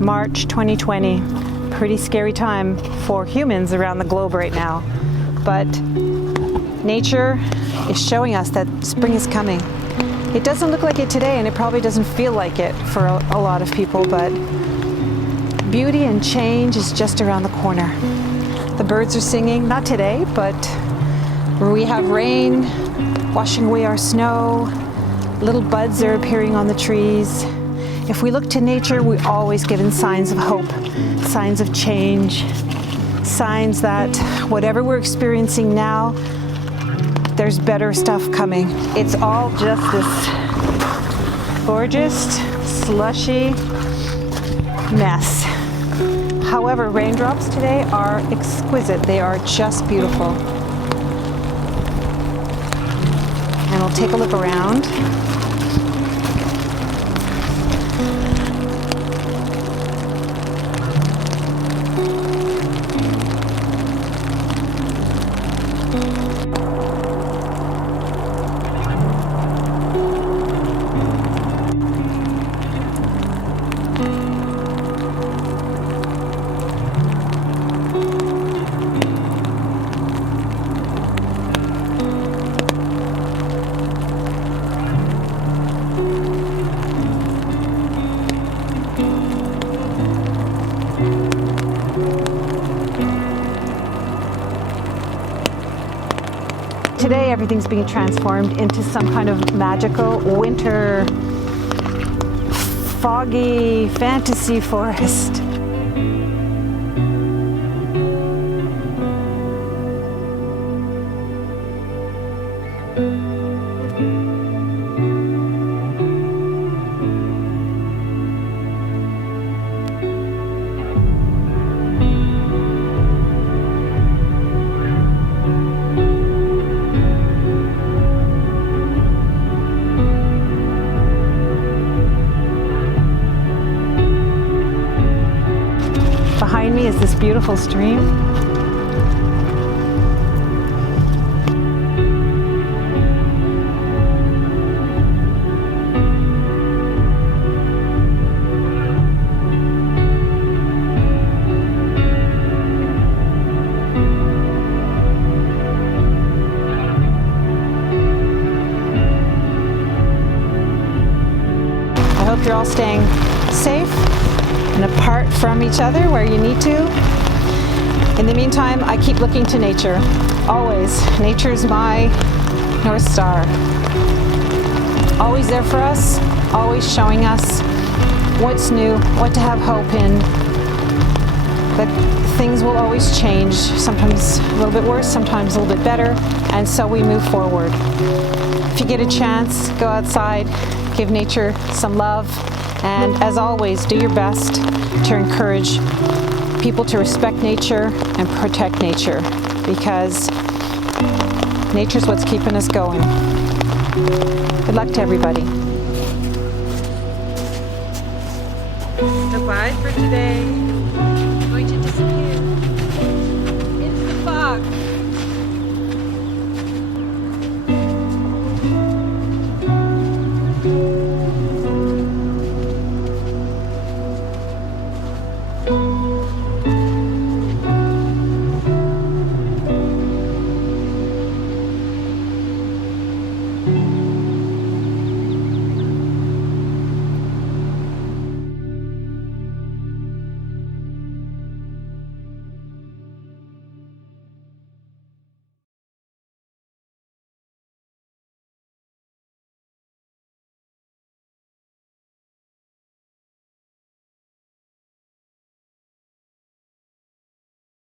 March 2020, pretty scary time for humans around the globe right now, but nature is showing us that spring is coming. It doesn't look like it today, and it probably doesn't feel like it for a lot of people, but beauty and change is just around the corner. The birds are singing, not today, but we have rain washing away our snow, little buds are appearing on the trees. If we look to nature, we're always given signs of hope, signs of change, signs that whatever we're experiencing now, there's better stuff coming. It's all just this gorgeous, slushy mess. However, raindrops today are exquisite. They are just beautiful. And we'll take a look around. Today, everything's being transformed into some kind of magical winter, foggy fantasy forest. Behind me is this beautiful stream. I hope you're all staying safe and apart from each other where you need to. In the meantime, I keep looking to nature. Always. Nature's my North Star. Always there for us, always showing us what's new, what to have hope in. That things will always change, sometimes a little bit worse, sometimes a little bit better, and so we move forward. If you get a chance, go outside, give nature some love, and as always, do your best to encourage people to respect nature and protect nature, because nature's what's keeping us going. Good luck to everybody. Goodbye for today.